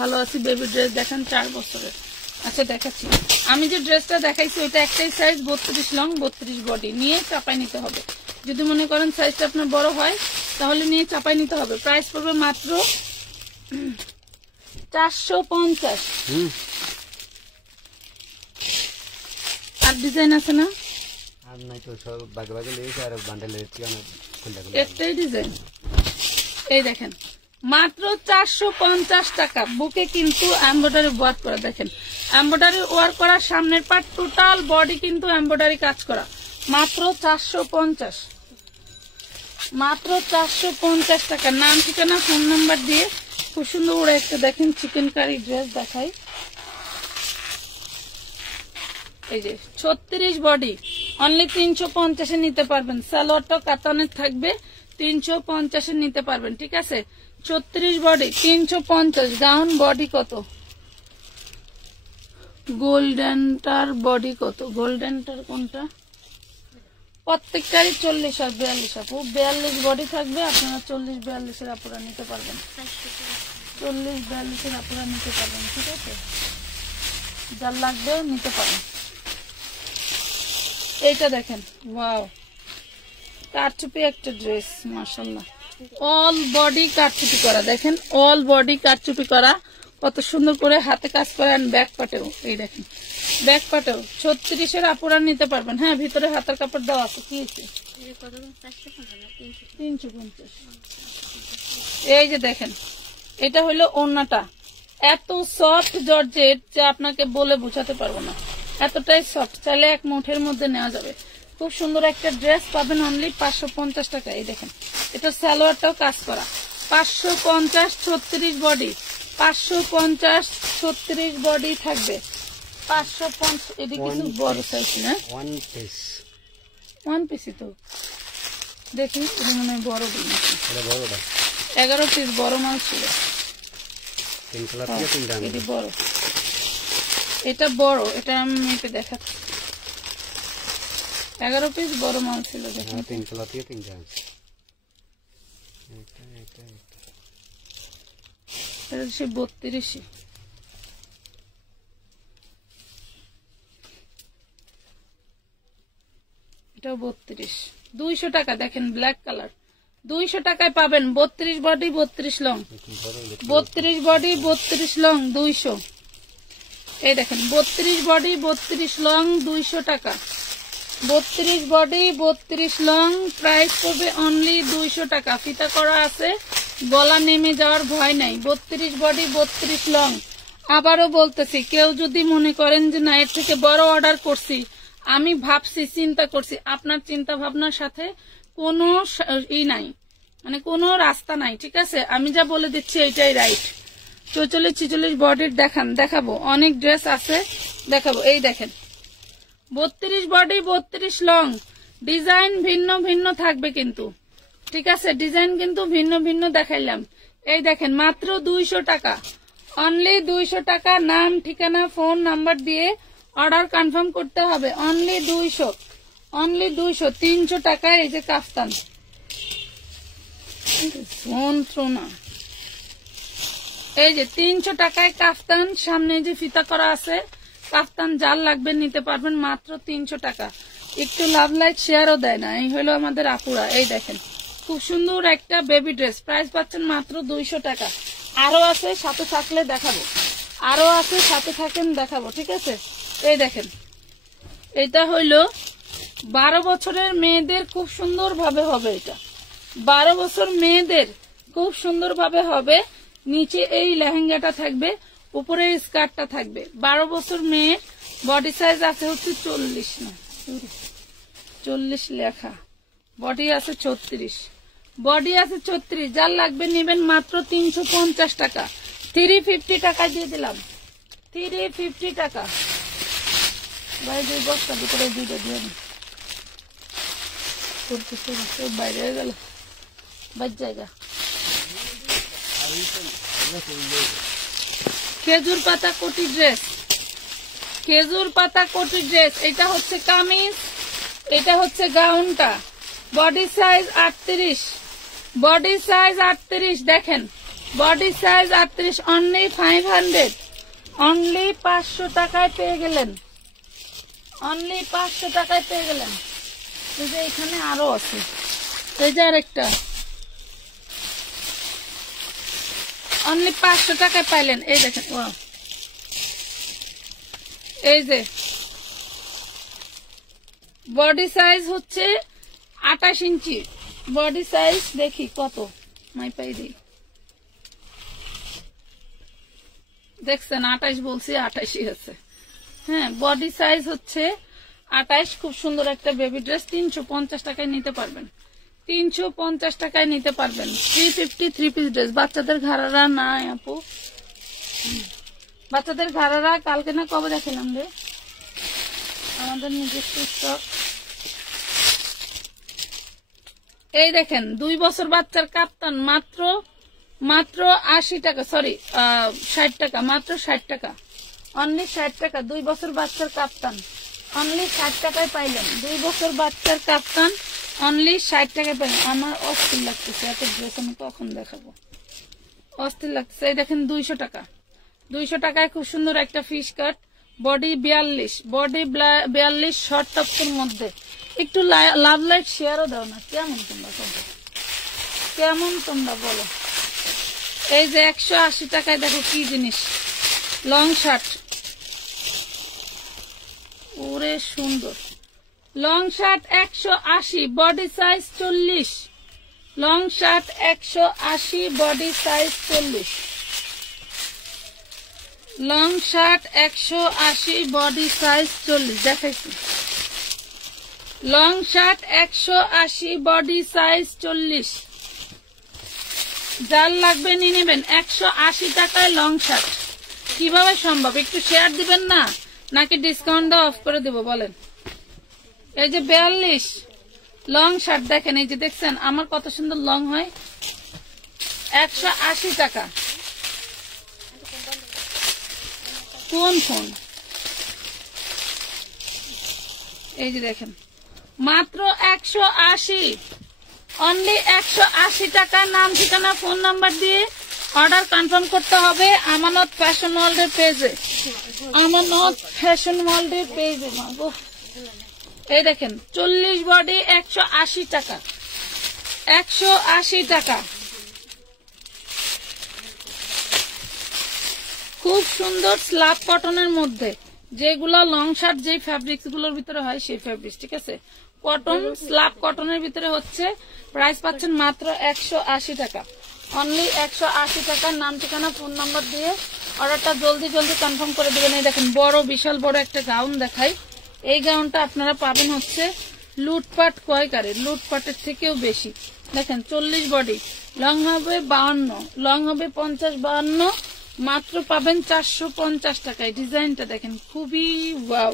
ভালো আছি। বেবি ড্রেস দেখেন 4 বছরের। আচ্ছা দেখাচ্ছি। আমি যে ড্রেসটা দেখাইছি ওইটা একটাই সাইজ, 32 লং 32 বডি, নিয়ে চাপাই নিতে হবে। যদি মনে করেন সাইজটা আপনার বড় হয় তাহলে নিয়ে চাপাই নিতে হবে। প্রাইস পড়বে মাত্র 450। আর ডিজাইন আছে না? একটাই ডিজাইন। এই দেখেন মাত্র 450 টাকা। বুকে কিন্তু এমব্রয়ডারি ওয়ার্ক করা, দেখেন এমব্রয়ডারি ওয়ার্ক করা, সামনের পার্ট টোটাল বডি কিন্তু এমব্রয়ডারি কাজ করা। মাত্র 450, মাত্র 450 টাকা। নাম ঠিকানা ফোন নাম্বার দিয়ে খুব সুন্দর করে একটা দেখেন চিকেন কারি ড্রেস দেখাই। এই যে 36 বডি, অনলি 350 নিতে পারবেন। সালোয়ারটা কাতানের থাকবে, 350 নিতে পারবেন, ঠিক আছে। 36 বডি 350। গাউন বডি কত? গোল্ডেনটার বডি কত? গোল্ডেনটার কোনটা? প্রত্যেকটারই 40 আর 42 আপু, 42 বডি থাকবে। আপনারা 40-42 আপুরা নিতে পারবেন, 40-42 আপুরা নিতে পারবেন, ঠিক আছে। যার লাগবে নিতে পারেন। এইটা দেখেন, ওয়াও কারচুপি একটা ড্রেস, মাশাআল্লাহ। অল বডি কারচুপি করা, দেখেন অল বডি কারচুপি করা, কত সুন্দর করে হাতে কাজ করা। ব্যাক পাটেও এই দেখেন, ব্যাক পাটেও 36 আপুরা নিতে পারবেন। হ্যাঁ ভিতরে হাতের কাপড় দেওয়া আছে। কি আছে? 350। এই যে দেখেন এটা হলো ওড়নাটা, এত সফট জর্জেট যে আপনাকে বলে বোঝাতে পারবো না, এতটাই সফট। চাইলে এক মুঠের মধ্যে নেওয়া যাবে। খুব সুন্দর একটা ড্রেস পাবেন অনলি 550 টাকা। এই দেখেন এটা সালোয়ারটাও কাজ করা, 550। 36 বডি, 550 36 বডি থাকবে, 550। এটি কিছু বড় সাইজ না, ওয়ান পিসই তো দেখি, এটা মনে হয় বড় দিন, 11 পিস বড় মাল ছিল। এটি বড়, এটা বড়, এটা আমি মেপে দেখাচ্ছি। 11 পিস বড় মাল ছিল, দেখেন। এটা 32। এটাও 32, 200 টাকা। দেখেন ব্ল্যাক কালার, 200 টাকায় পাবেন। 32 বডি 32 লং, 32 বডি 32 লং 200। এই দেখেন 32 বডি 32 লং 200 টাকা। 32 বডি 32 লং, প্রাইস পড়বে অনলি 200 টাকা। ফিতা করা আছে, গলা নেমে যাওয়ার ভয় নাই। 32 বডি 32 লং। আবারও বলতেছি, কেউ যদি মনে করেন যে না এর থেকে বড় অর্ডার করছি, আমি ভাবছি চিন্তা করছি, আপনার চিন্তা ভাবনার সাথে কোনো নাই, মানে কোনো রাস্তা নাই, ঠিক আছে? আমি যা বলে দিচ্ছি এইটাই রাইট। 44-46 বডির দেখাবো, অনেক ড্রেস আছে দেখাবো। এই দেখেন 32 বডি 32 লং, ডিজাইন ভিন্ন ভিন্ন থাকবে কিন্তু, ঠিক আছে? ডিজাইন কিন্তু ভিন্ন ভিন্ন দেখাইলাম। এই দেখেন মাত্র 200 টাকা, অনলি 200 টাকা। নাম ঠিকানা ফোন নাম্বার দিয়ে অর্ডার কনফার্ম করতে হবে। Only 200, only 200। 300 টাকা। এই যে কাফতান, এই যে 300 টাকায় কাফতান, সামনে যে ফিতা করা আছে কাফতান, যার লাগবে নিতে পারবেন মাত্র 300 টাকা। একটু লাভ লাইক শেয়ারও দেয় না, এই হলো আমাদের আপুরা। এই দেখেন খুব সুন্দর একটা বেবি ড্রেস, প্রাইস পাচ্ছেন মাত্র 200 টাকা। আরো আছে, সাথে থাকলে দেখাবো, আরো আছে, সাথে থাকেন দেখাবো, ঠিক আছে? এই দেখেন এটা হইলো 12 বছরের মেয়েদের খুব সুন্দর ভাবে হবে, এটা 12 বছর মেয়েদের খুব সুন্দর ভাবে হবে। নিচে এই লেহেঙ্গাটা থাকবে, উপরে স্কার্টটা থাকবে। 12 বছর মেয়ের বডি সাইজ আছে হচ্ছে 40, না 40 লেখা, বডি আছে 36, বডি আছে 36। যার লাগবে নেবেন মাত্র 350 টাকা, 350 টাকা দিয়ে দিলাম, 350 টাকা। ভাই দুই বস্তা ভিতরে দুইটা দিয়ে বাইরে হয়ে গেল বাদ জায়গা। খেজুর পাতা কোটি ড্রেস, খেজুর পাতা কোটি ড্রেস। এটা হচ্ছে কামিজ, এটা হচ্ছে গাউনটা। Body size 38, body size 38। দেখেন বডি সাইজ 38, অনলি 500, অনলি 500 টাকায় পেয়ে গেলেন, অনলি 500 টাকায় পেয়ে গেলেন। এই যে এখানে আরো আছে, এই যে আরেকটা, অনলি 500 টাকায় পাইলেন। এই দেখেন এই যে বডি সাইজ হচ্ছে 28 ইঞ্চি, বডি সাইজ দেখি কত মাই পাই দিই, দেখছেন 28 বলছি, 28ই আছে। হ্যাঁ বডি সাইজ হচ্ছে 28। খুব সুন্দর একটা বেবি ড্রেস, 350 টাকায় নিতে পারবেন, 350 টাকায় নিতে পারবেন। 350 3 পিস ড্রেস। বাচ্চাদের ঘাড়ারা নাই আপু, বাচ্চাদের ঘাড়ারা কালকে না কবে দেখালাম রে, আমাদের নিজস্ব স্টক। এই দেখেন 2 বছর বাচ্চার কাপ্তান, মাত্র 80 টাকা, সরি 60 টাকা, মাত্র 60 টাকা, অনলি 60 টাকা। 2 বছর বাচ্চার কাপ্তান অনলি 60 টাকায় পাইলেন। 2 বছর বাচ্চার কাপ্তান অনলি 60 টাকায় পাইলেন। আমার অস্থির লাগতেছে, এত ড্রেস আমি কখন দেখাবো, অস্থির লাগতেছে। এই দেখেন 200 টাকা, 200 টাকায় খুব সুন্দর একটা fish cut, body 42, body 42 short টপসের মধ্যে। একটু লাভ লাইট শেয়ারও দাও না, কেমন তোমরা, কেমন তোমরা বলো। এই যে 180 টাকায় দেখো কি জিনিস, লং শার্ট, ওরে সুন্দর long shirt 180, body size 40, long shirt 180, body size 40, long shirt 180, body size 40। দেখাইছি লং শার্ট 180, বডি সাইজ 40। যার লাগবে নিয়ে নেবেন। 180 টাকায় লং শার্ট, কিভাবে সম্ভব? একটু শেয়ার দিবেন না, নাকি ডিসকাউন্ট দেওয়া অফ করে দেবো বলেন? এই যে 42 লং শার্ট দেখেন, এই যে দেখছেন আমার কত সুন্দর লং হয়, 180 টাকা। কোন ফোন? এই যে দেখেন মাত্র 180, অনলি 180 টাকা। নাম ঠিকানা ফোন নাম্বার দিয়ে অর্ডার কনফার্ম করতে হবে আমানত ফ্যাশন ওয়ার্ল্ডের পেজে, আমানত ফ্যাশন ওয়ার্ল্ডের পেজে। এই দেখেন 40 বডি 180 টাকা, 180 টাকা। খুব সুন্দর স্ল্যাব কটনের মধ্যে, যেগুলো লং শার্ট যে ফ্যাব্রিক্স গুলোর ভিতরে হয় সেই ফ্যাব্রিক্স, ঠিক আছে? কটন, স্ল্যাব কটনের ভিতরে হচ্ছে। প্রাইস পাচ্ছেন মাত্র 180 টাকা, অনলি 180 টাকা। নাম ঠিকানা ফোন নাম্বার দিয়ে অর্ডারটা জলদি জলদি কনফার্ম করে দেবেন। এই দেখেন বড়, বিশাল বড় একটা গাউন দেখাই। এই গাউনটা আপনারা পাবেন হচ্ছে লুটপাট কয়কারে, লুটপাটের থেকেও বেশি। দেখেন 40 বডি, লং হবে 52, লং হবে 50-52, মাত্র পাবেন 450 টাকায়। ডিজাইনটা দেখেন খুবই ওয়াও,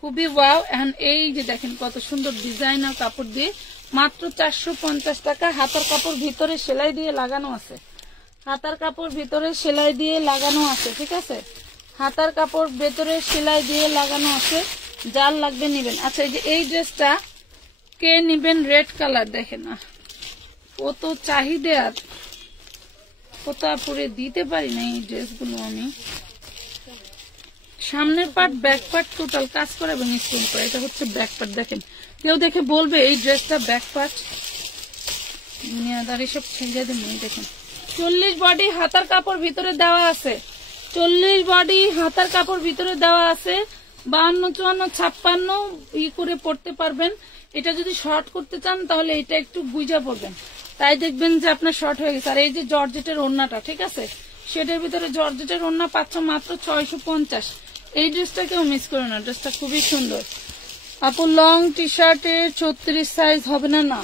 খুবই ওয়াও। এখন এই যে দেখেন কত সুন্দর ডিজাইন আর কাপড় দিয়ে মাত্র 450 টাকা। হাতার কাপড় ভিতরে সেলাই দিয়ে লাগানো আছে, হাতার কাপড় ভিতরে সেলাই দিয়ে লাগানো আছে, ঠিক আছে, হাতার কাপড় ভেতরে সেলাই দিয়ে লাগানো আছে। যার লাগবে নিবেন। আচ্ছা এই যে এই ড্রেসটা কে নিবেন, রেড কালার, দেখেন না কত চাহিদা, কত আপুরে দিতে পারি না এই ড্রেসগুলো আমি। সামনের পার্ট ব্যাক পার্ট টোটাল কাজ করে এবং স্টোন করে, এটা হচ্ছে ব্যাক পার্ট। দেখেন কেউ দেখে বলবে এই ড্রেসটা ব্যাক পার্ট, দুনিয়াদারি সব ছেড়ে দেন। দেখেন 40 বডি হাতার কাপড় ভিতরে দেওয়া আছে, 40 বডি হাতার কাপড় ভিতরে দেওয়া আছে। 52, 54, 56 ই করে পড়তে পারবেন। এটা যদি শর্ট করতে চান তাহলে এটা একটু বুঝা পড়বেন, তাই দেখবেন যে আপনার শর্ট হয়ে গেছে। আর এই যে জর্জেটের ওড়নাটা, ঠিক আছে, সেটার ভিতরে জর্জেটের ওড়না পাচ্ছ মাত্র 650। এই ড্রেসটা কেউ মিস করে না, ড্রেসটা খুবই সুন্দর। আপু লং টি শার্টের 36 সাইজ হবে না? না,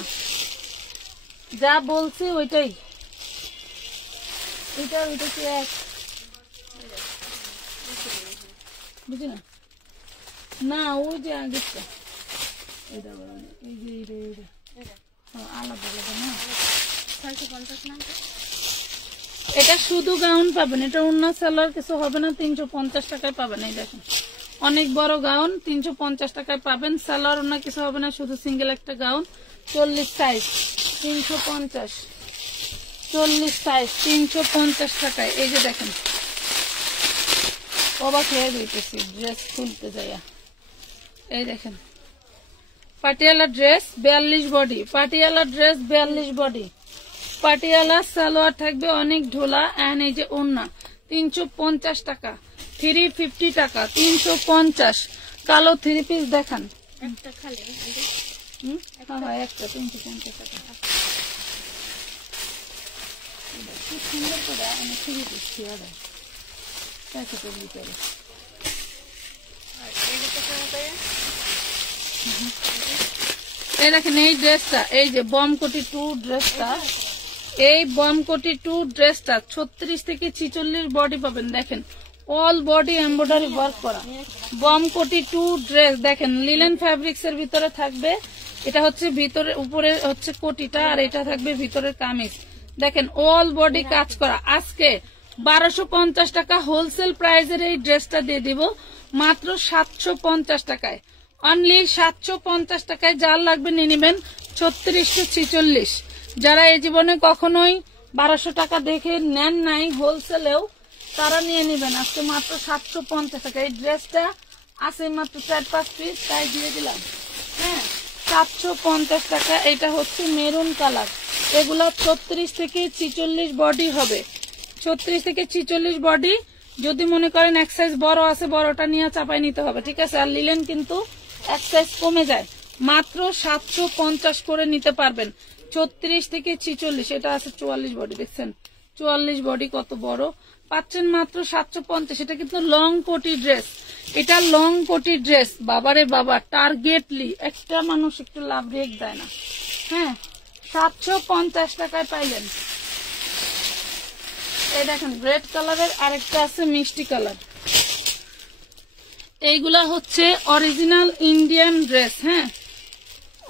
যা বলছি ওইটাই, এটা ওইটা কি এক বুঝি না, না ওই যে আগেরটা এটা এই যে আলাদা আলাদা না, 650 না। এটা শুধু গাউন পাবেন, এটা ওড়না সালোয়ার কিছু হবে না, 350 টাকায় পাবেন। এই দেখেন অনেক বড় গাউন 350 টাকায় পাবেন। সালোয়ার ওড়না কিছু হবে না, শুধু সিঙ্গেল একটা গাউন। 40 সাইজ 350, 40 সাইজ 350 টাকায়। এই যে দেখেন অবাক হয়ে দিতেছি ড্রেস খুলতে যাইয়া। এই দেখেন Patiala dress 42 body, Patiala dress 42 body, Patiala salwar থাকবে অনেক ঢোলা। এন্ড এই যে ওড়না 350 টাকা, 350 টাকা, 350। কালো 3 পিস দেখান, একটা খালি হ্যাঁ একটা 350 টাকা। খুব সুন্দর করে আমি 3 পিস ছিয়া দেয় প্যাকেটের ভিতরে। এই দেখেন এই ড্রেসটা, এই যে বমকটি 2 ড্রেসটা, এই বমকটি 2 ড্রেসটা 36 থেকে 46 বডি পাবেন। দেখেন অল বডি এমব্রয়ডারি ওয়ার্ক করা বমকটি 2 ড্রেস। দেখেন লিলেন ফ্যাব্রিক্স এর ভিতরে থাকবে, এটা হচ্ছে ভিতরে উপরে হচ্ছে কোটিটা, আর এটা থাকবে ভিতরের কামিজ। দেখেন অল বডি কাজ করা। আজকে 1250 টাকা হোলসেল প্রাইজের এই ড্রেসটা দিয়ে দিব মাত্র 750 টাকায়, অনলি 750 টাকায়। যার লাগবে নিয়ে নেবেন 36 to 46। যারা এই জীবনে কখনোই 1200 টাকা দেখে নেন নাই হোলসেলেও, তারা নিয়ে নেবেন আজকে মাত্র 750 টাকা। এই ড্রেসটা আছে মাত্র 4-5 পিস, তাই দিয়ে দিলাম। হ্যাঁ 750 টাকা। এটা হচ্ছে মেরুন কালার, এগুলো 36 থেকে 46 বডি হবে, 36 থেকে 46 বডি। যদি মনে করেন এক সাইজ বড় আছে, বড়টা নিয়ে চাপাই নিতে হবে, ঠিক আছে। আর লিলেন কিন্তু এক সাইজ কমে যায়, মাত্র 750 করে নিতে পারবেন। 36 থেকে 46, এটা আছে 44 বডি, দেখছেন 44 বডি কত বড় পাচ্ছেন মাত্র 750। এটা কিন্তু লং কোটি ড্রেস, এটা লং কোটি ড্রেস। বাবারে বাবা, টার্গেটলি একটা মানুষ একটু লাভ রেক দেয় না। হ্যাঁ 750 টাকায় পাইলেন। এই দেখেন রেড কালারের আরেকটা আছে মিষ্টি কালার। এইগুলা হচ্ছে অরিজিনাল ইন্ডিয়ান ড্রেস। হ্যাঁ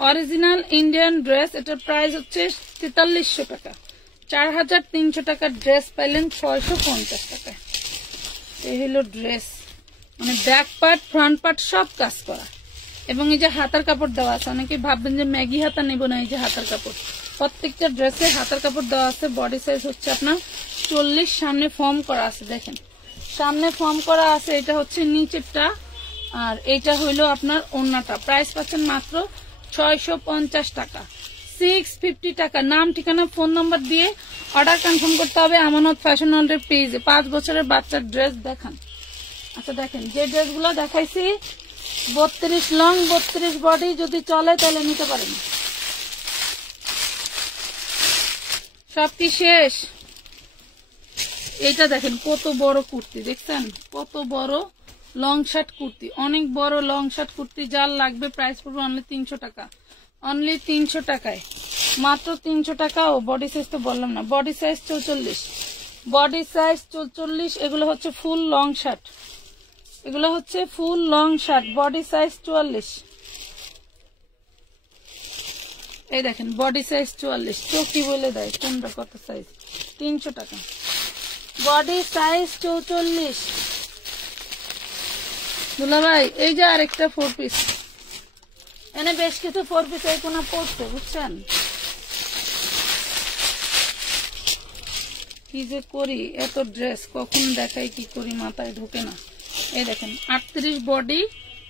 অরিজিনাল ইন্ডিয়ান ড্রেস, এটার প্রাইস হচ্ছে 4300 টাকা। 4300 টাকার ড্রেস পাইলেন 650 টাকায়। এই হলো ড্রেস, মানে ব্যাক পার্ট ফ্রন্ট পার্ট সব কাজ করা, এবং এই যে হাতার কাপড় দেওয়া আছে। অনেকে ভাববেন যে ম্যাগি হাতা নেব না, এই যে হাতার কাপড়, প্রত্যেকটা ড্রেসে হাতার কাপড় দেওয়া আছে। বডি সাইজ হচ্ছে আপনার 40, সামনে ফর্ম করা আছে, দেখেন সামনে ফর্ম করা আছে। এটা হচ্ছে নিচেরটা, আর এটা হইলো আপনার ওড়নাটা। প্রাইস পাচ্ছেন মাত্র 650 টাকা, 650 টাকা। নাম ঠিকানা ফোন নাম্বার দিয়ে অর্ডার কনফার্ম করতে হবে আমানত ফ্যাশন ওয়ার্ল্ডের পেজে। 5 বছরের বাচ্চার ড্রেস দেখান। আচ্ছা দেখেন যে ড্রেসগুলো দেখাইছি 32 লং 32 বডি যদি চলে তাহলে নিতে পারেন। সব কি শেষ? এটা দেখেন কত বড় কুর্তি, দেখছেন কত বড় লং শার্ট কুর্তি, অনেক বড় লং শার্ট কুর্তি যার লাগবে প্রাইস পড়বে অনলি 300 টাকা, অনলি 300 টাকায়, মাত্র 300 টাকা। ও বডি সাইজ তো বললাম না, বডি সাইজ 44, বডি সাইজ 44। এগুলো হচ্ছে ফুল লং শার্ট, এগুলো হচ্ছে full long shirt, body size 44। এই দেখেন বডি সাইজ 44, চোখি বলে দেয় কোনটা কত সাইজ। 300 টাকা, বডি সাইজ 44। দুলা ভাই এই যে আরেকটা 4 পিস, এনে বেশ কিছু 4 পিস এই কোনা পড়ছে বুঝছেন। কি যে করি, এত ড্রেস কখন দেখাই কি করি মাথায় ঢোকে না। এই দেখেন 38 বডি,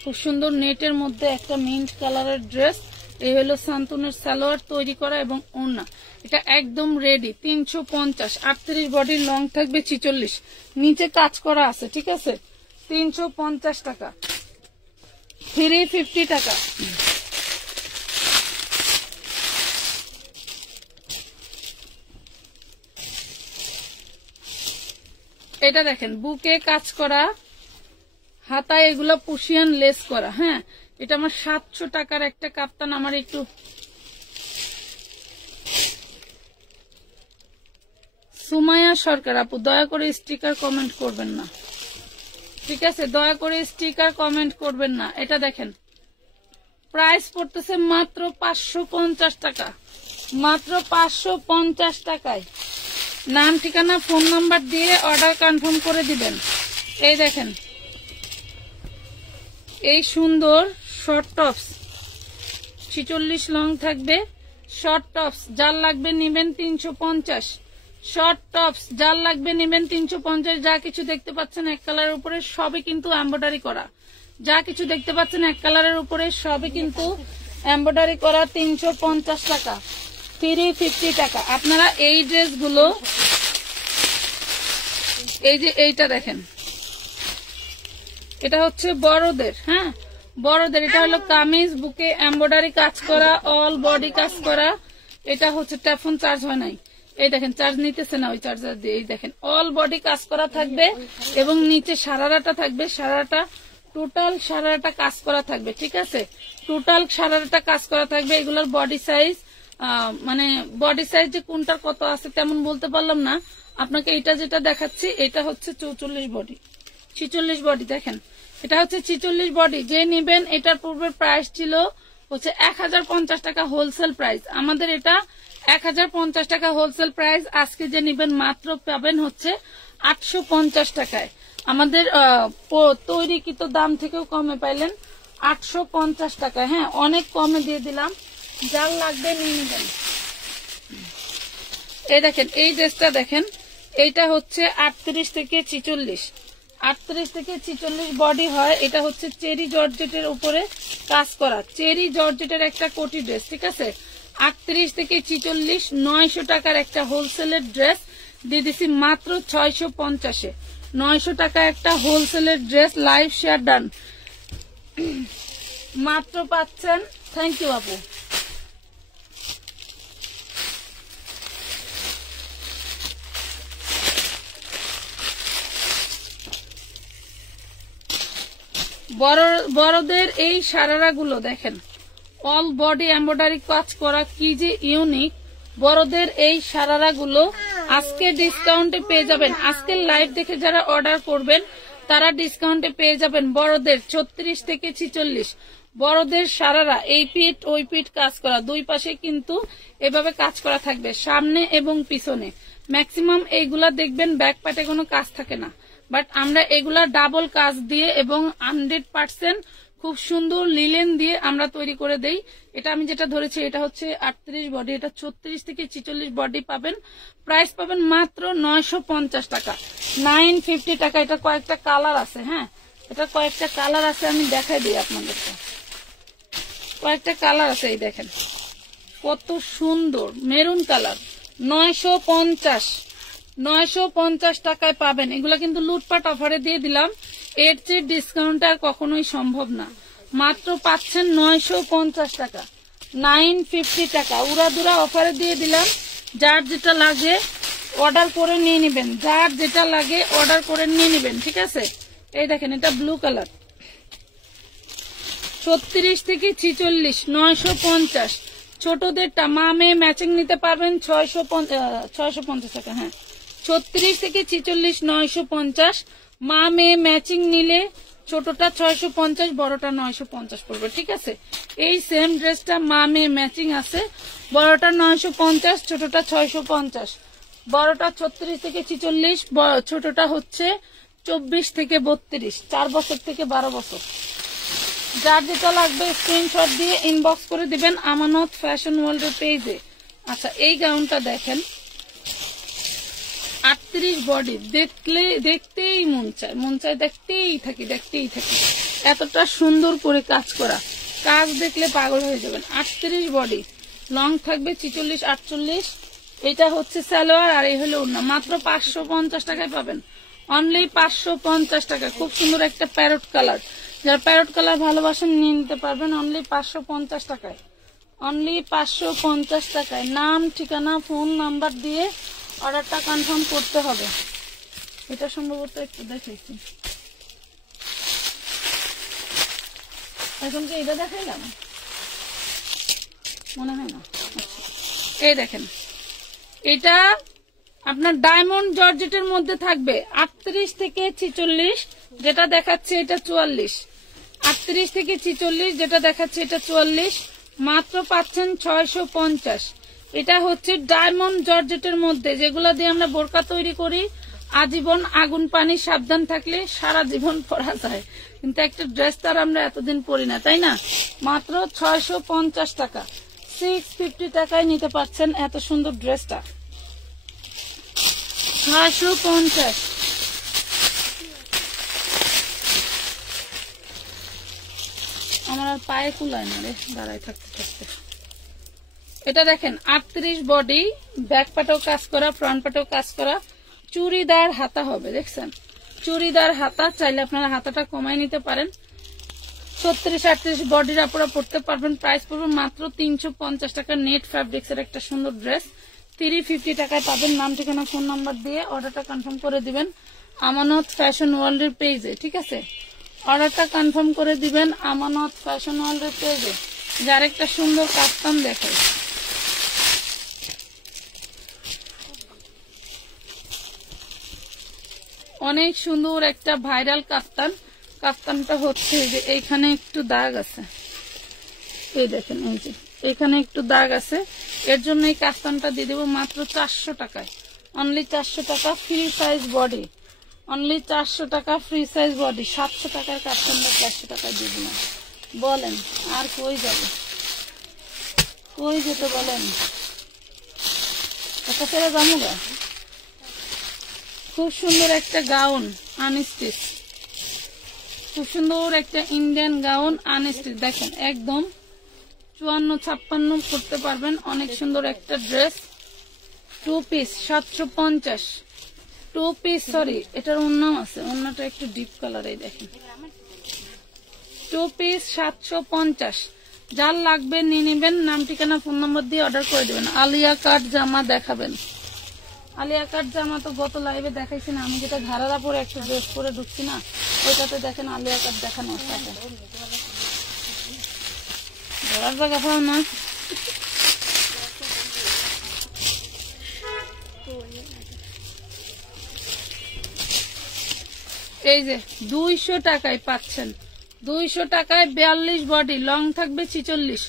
খুব সুন্দর নেটের মধ্যে একটা মিন্ট কালারের ড্রেস। এই হলো শান্তনুর সালোয়ার তৈরি করা এবং ওড়না, এটা একদম রেডি। 350, 38 বডির লং থাকবে 46, নিচে কাজ করা আছে, ঠিক আছে। 350 টাকা, 350 টাকা। এটা দেখেন বুকে কাজ করা, হাতায় এগুলো পুশিয়ান লেস করা। হ্যাঁ, এটা আমার 700 টাকার একটা কাপ্তান। আমার একটু সুমাইয়া সরকার আপু, দয়া করে স্টিকার কমেন্ট করবেন না, ঠিক আছে, দয়া করে স্টিকার কমেন্ট করবেন না। এটা দেখেন প্রাইস পড়তেছে মাত্র 550 টাকা, মাত্র 550 টাকায়। নাম ঠিকানা ফোন নাম্বার দিয়ে অর্ডার কনফার্ম করে দিবেন। এই দেখেন এই সুন্দর শর্ট টপস, 46 লং থাকবে, শর্ট টপস যার লাগবে নিবেন 350, শর্ট টপস যার লাগবে নিবেন 350। যা কিছু দেখতে পাচ্ছেন এক কালারের উপরে সবই কিন্তু এমব্রয়ডারি করা, যা কিছু দেখতে পাচ্ছেন এক কালারের উপরে সবই কিন্তু এমব্রয়ডারি করা। 350 টাকা, 350 টাকা। আপনারা এই ড্রেসগুলো, এই যে এইটা দেখেন, এটা হচ্ছে বড়দের। হ্যাঁ, বড়দের। এটা হলো কামিজ, বুকে এমব্রয়ডারি কাজ করা, অল বডি কাজ করা। এটা হচ্ছে টেলিফোন চার্জ হয় নাই, এই দেখেন চার্জ নিতেছে না ওই চার্জার দিয়ে। এই দেখেন অল বডি কাজ করা থাকবে এবং নিচে সারারাটা থাকবে, সারারাটা টোটাল সারারাটা কাজ করা থাকবে, ঠিক আছে, টোটাল সারারাটা কাজ করা থাকবে। এগুলোর বডি সাইজ, মানে বডি সাইজ যে কোনটার কত আছে তেমন বলতে পারলাম না আপনাকে। এটা যেটা দেখাচ্ছি এটা হচ্ছে 44 বডি, 46 বডি। দেখেন এটা হচ্ছে 46 বডি। যে নিবেন, এটার পূর্বের প্রাইস ছিল হচ্ছে 1050 টাকা হোলসেল প্রাইস। আমাদের এটা 1050 টাকা হোলসেল প্রাইস। আজকে যে নিবেন মাত্র পাবেন হচ্ছে 850 টাকায়। আমাদের তৈরিকৃত দাম থেকেও কমে পাইলেন 850 টাকায়। হ্যাঁ, অনেক কমে দিয়ে দিলাম, যার লাগবে নিয়ে নেবেন। এই দেখেন এই ড্রেসটা দেখেন, এইটা হচ্ছে 38 থেকে 46, 38 থেকে 46 বডি হয়। এটা হচ্ছে চেরি জর্জেটের উপরে কাজ করা, চেরি জর্জেটের একটা কোটি ড্রেস, ঠিক আছে। 38 থেকে 46, 900 টাকার একটা হোলসেলের ড্রেস দিয়ে দিছি মাত্র 650-এ। 900 টাকা একটা হোলসেলের ড্রেস। লাইভ শেয়ার ডান, মাত্র পাচ্ছেন। থ্যাংক ইউ আপু। বড়দের এই সারারা গুলো দেখেন, অল বডি এমব্রয়ডারি কাজ করা, কি যে ইউনিক। বড়দের এই সারারা গুলো আজকে ডিসকাউন্টে পেয়ে যাবেন। আজকের লাইভ দেখে যারা অর্ডার করবেন তারা ডিসকাউন্টে পেয়ে যাবেন। বড়দের 36 থেকে 46 বড়দের সারারা, এই পিঠ ওই পিঠ কাজ করা, দুই পাশে কিন্তু এভাবে কাজ করা থাকবে, সামনে এবং পিছনে। ম্যাক্সিমাম এইগুলা দেখবেন ব্যাক পার্টে কোনো কাজ থাকে না, বাট আমরা এগুলা ডাবল কাজ দিয়ে এবং 100% খুব সুন্দর লিলেন দিয়ে আমরা তৈরি করে দেই। এটা আমি যেটা ধরেছি এটা হচ্ছে 38 বডি, এটা 36 থেকে 46 বডি পাবেন। প্রাইস পাবেন মাত্র 950 টাকা, 950 টাকা। এটা কয়েকটা কালার আছে। হ্যাঁ, এটা কয়েকটা কালার আছে, আমি দেখাই দিই আপনাদেরকে। কয়েকটা কালার আছে, এই দেখেন কত সুন্দর মেরুন কালার। 950 টাকায় পাবেন। এগুলো কিন্তু লুটপাট অফারে দিয়ে দিলাম, এর চেয়ে ডিসকাউন্ট আর কখনোই সম্ভব না। মাত্র পাচ্ছেন 950 টাকা, 950 টাকা উড়াদুরা অফারে দিয়ে দিলাম। যার যেটা লাগে অর্ডার করে নিয়ে নেবেন, যার যেটা লাগে অর্ডার করে নিয়ে নেবেন, ঠিক আছে। এই দেখেন এটা ব্লু কালার, 36 থেকে 46 950। ছোটদেরটা মা মেয়ে ম্যাচিং নিতে পারবেন 650 টাকা। হ্যাঁ 36 থেকে 46 950, মা মেয়ে ম্যাচিং নিলে ছোটটা 650, বড়টা 950 পড়বে। ঠিক আছে, এই সেম ড্রেসটা মা মেয়ে ম্যাচিং আছে, বড়টা 950, ছোটটা 650। বড়টা 36 থেকে 46, ছোটটা হচ্ছে 24 থেকে 32, 4 বছর থেকে 12 বছর। যার যেটা লাগবে স্ক্রিনশট দিয়ে ইনবক্স করে দিবেন আমানত ফ্যাশন ওয়ার্ল্ডের পেজে। আচ্ছা এই গাউনটা দেখেন, 38 বডি, দেখতেই মন চায়, দেখতেই থাকি। এতটা সুন্দর করে কাজ করা, কাজ দেখলে পাগল হয়ে যাবেন। 38 বডি, লং থাকবে 46 48। এটা হচ্ছে সালোয়ার আর এই হলো ওড়না। মাত্র 550 টাকায় পাবেন, অনলি 550 টাকা। খুব সুন্দর একটা প্যারট কালার, যারা প্যারট কালার ভালোবাসেন নিয়ে নিতে পারবেন অনলি 550 টাকায়, অনলি 550 টাকায়। নাম ঠিকানা ফোন নাম্বার দিয়ে অর্ডারটা কনফার্ম করতে হবে। এটা সম্ভবত একটু দেখাইছি, এখন কি এটা দেখাইলাম মনে হয় না। এই দেখেন এটা আপনার ডায়মন্ড জর্জেটের মধ্যে থাকবে 38 থেকে 46, যেটা দেখাচ্ছে এটা 44। 38 থেকে 46 যেটা দেখাচ্ছে এটা 44, মাত্র পাচ্ছেন 650। এটা হচ্ছে ডায়মন্ড জর্জেটের মধ্যে, যেগুলো দিয়ে আমরা বোরকা তৈরি করি। আজীবন আগুন পানি সাবধান থাকলে সারা জীবন পরা যায়, কিন্তু একটা ড্রেস তার আমরা এতদিন পরি না, তাই না? মাত্র 650 টাকা, 650 টাকায় নিতে পারছেন এত সুন্দর ড্রেসটা। 650। আমার আর পায়ে কুলায় না রে, দাঁড়ায় থাকতে থাকতে। এটা দেখেন 38 বডি, ব্যাক পাটেও কাজ করা, ফ্রন্ট পাটেও কাজ করা, চুড়িদার হাতা হবে। দেখছেন চুড়িদার হাতা, চাইলে আপনারা হাতাটা কমাই নিতে পারেন। 36 38 বডির আপনারা পড়তে পারবেন। প্রাইস পড়বে মাত্র 350 টাকা। নেট ফ্যাব্রিক্স এর একটা সুন্দর ড্রেস 350 টাকায় পাবেন। নাম ঠিকানা ফোন নাম্বার দিয়ে অর্ডারটা কনফার্ম করে দিবেন আমানত ফ্যাশন ওয়ার্ল্ডের পেজে। ঠিক আছে, অর্ডারটা কনফার্ম করে দিবেন আমানত ফ্যাশন ওয়ার্ল্ডের পেজে। যার একটা সুন্দর কাস্টম দেখে, অনেক সুন্দর একটা ভাইরাল কাফতান। কাফতানটা হচ্ছে যে এইখানে একটু দাগ আছে, এই দেখেন এই যে এখানে একটু দাগ আছে, এর জন্য এই কাফতানটা দিয়ে দেবো মাত্র 400 টাকায়, অনলি 400 টাকা। ফ্রি সাইজ বডি, অনলি 400 টাকা ফ্রি সাইজ বডি। 700 টাকার কাফতানটা 400 টাকায় দিয়ে দিলাম। বলেন আর কই যাবে, কই যেতে বলেন? একটা ছেড়ে জামুগা। খুব সুন্দর একটা গাউন আনস্টিচ, খুব সুন্দর একটা ইন্ডিয়ান গাউন আনস্টিচ। দেখেন একদম 54-56 করতে পারবেন। অনেক সুন্দর একটা ড্রেস, 2 পিস 750। 2 পিস, সরি এটার ওড়নাও আছে, ওড়নাটা একটু ডিপ কালার। এই দেখেন 2 পিস 750। যার লাগবে নিয়ে নেবেন, নাম ঠিকানা ফোন নম্বর দিয়ে অর্ডার করে দেবেন। আলিয়া কাট জামা দেখাবেন। আলিয়া কাট জামা তো গত লাইভে দেখাইছি না, আমি যেটা ঘাড়ারা পরে একটা ড্রেস পরে ঢুকছি না, ওইটাতে দেখেন আলিয়া কাট দেখানো আছে। ধরার জায়গা পাও না। এই যে 200 টাকায় পাচ্ছেন, 200 টাকায় 42 বডি, লং থাকবে 46।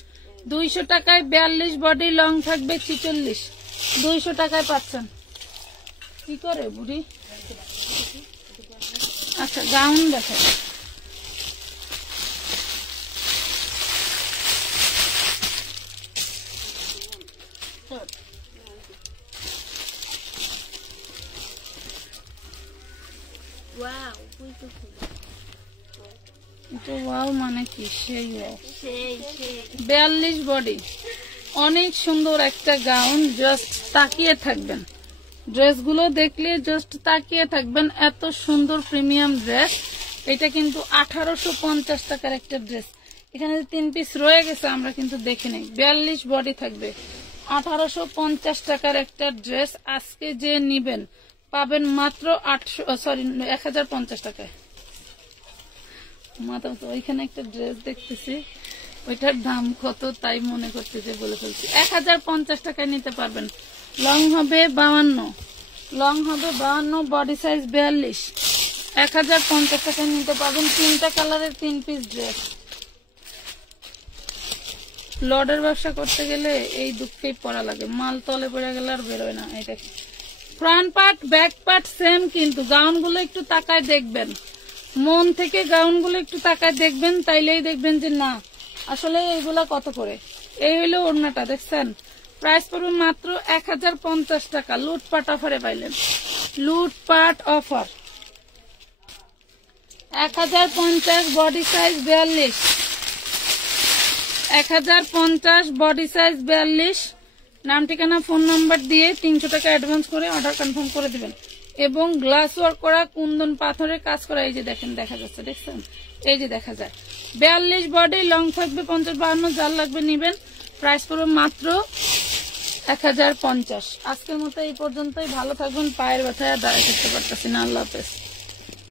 200 টাকায় 42 বডি, লং থাকবে 46। 200 টাকায় পাচ্ছেন। কি করে বুড়ি? আচ্ছা গাউন দেখেন, ওয়াও মানে কি সেই 42 বডি, অনেক সুন্দর একটা গাউন। জাস্ট তাকিয়ে থাকবেন, ড্রেসগুলো দেখলে জাস্ট তাকিয়ে থাকবেন, এত সুন্দর প্রিমিয়াম ড্রেস। এটা কিন্তু 1850 টাকার একটা ড্রেস। এখানে 3 পিস রয়ে গেছে, আমরা কিন্তু দেখে নেই। 42 বডি থাকবে, 1850 টাকার একটা ড্রেস। আজকে যে নিবেন পাবেন মাত্র 1050 টাকায়। মাথা ওইখানে একটা ড্রেস দেখতেছি, ওইটার দাম কত তাই মনে করতেছে, বলে ফেলছি। 1050 টাকায় নিতে পারবেন। লং হবে 52, লং হবে 52, বডি সাইজ 42। 1050 টাকায় নিতে পারবেন। 3টা কালারের 3 পিস ড্রেস। লডের ব্যবসা করতে গেলে এই দুঃখেই পড়া লাগে, মাল তলে পড়ে গেলে আর বেরোয় না। এটা front part back part same, কিন্তু গাউন গুলো একটু তাকায় দেখবেন, মন থেকে গাউন গুলো একটু তাকায় দেখবেন, তাইলেই দেখবেন যে না আসলে এইগুলা কত করে। এই হলো ওড়নাটা, দেখছেন? প্রাইস পড়বে মাত্র 1050 টাকা। লুটপাট অফারে পাইলেন, লুটপাট offer. 1050, body size 42। 1050, body size 42। নাম ঠিকানা ফোন নাম্বার দিয়ে 300 টাকা অ্যাডভান্স করে অর্ডার কনফার্ম করে দিবেন। এবং গ্লাস ওয়ার্ক করা, কুন্দন পাথরের কাজ করা, এই যে দেখেন, দেখা যাচ্ছে, দেখছেন? এই যে দেখা যায়। 42 বডি, লং থাকবে 50-52, যার লাগবে নিবেন। প্রাইস পড়বে মাত্র 1050। আজকের মতো এই পর্যন্তই। ভালো থাকবেন। পায়ের ব্যথায় দাঁড়ায় থাকতে পারতেছি না। আল্লাহ হাফেজ।